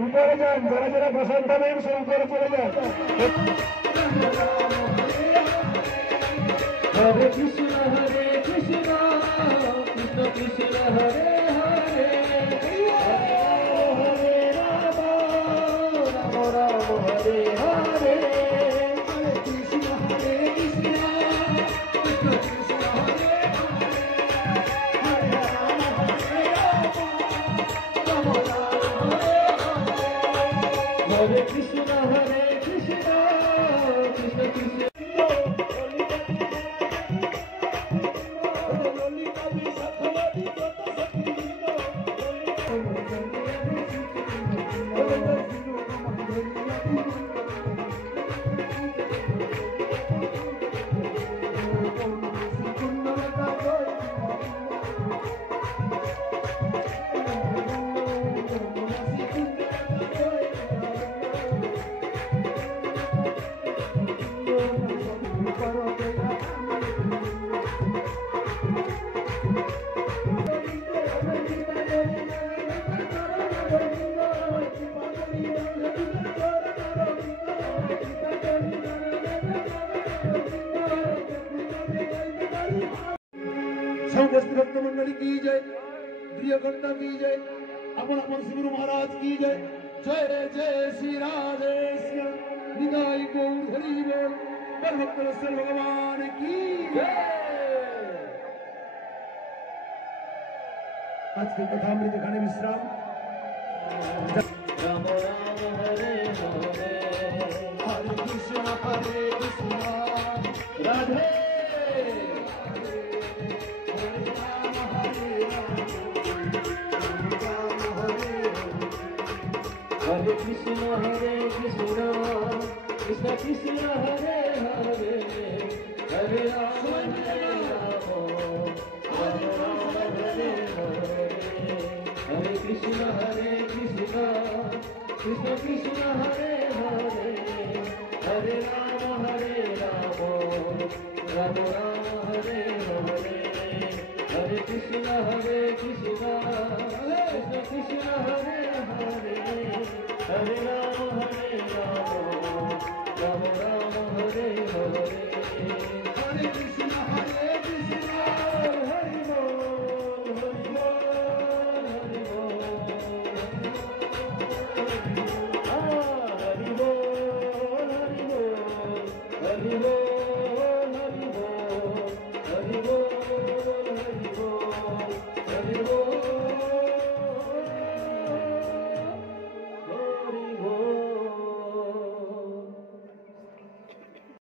ऊपर जान जरा जरा बसंत में से ऊपर चले जाए। हरे कृष्ण कृष्ण कृष्ण हरे हरे हरे राम राम राम हरे हरे हरे कृष्ण कृष्ण कृष्ण हरे हरे राम हरे कृष्ण कृष्ण कृष्ण समस्त भक्त मंडली की जय, गृहकर्ता की जय, अपन अपन श्री गुरु महाराज की जय। जय जय श्री राधे श्याम निदाई गौर हरि बोल। भक्त भगवान की जय। आज की कथामृत खाने विश्राम। राम राम हरे हरे हरे कृष्ण राधे हरे कृष्ण कृष्ण कृष्ण हरे हरे हरे राम राम राम हरे हरे हरे कृष्ण कृष्ण कृष्ण हरे हरे हरे राम राम राम हरे हरे हरे कृष्ण कृष्ण कृष्ण हरे हरे हरे राम राम राम हरे हरे हरे कृष्ण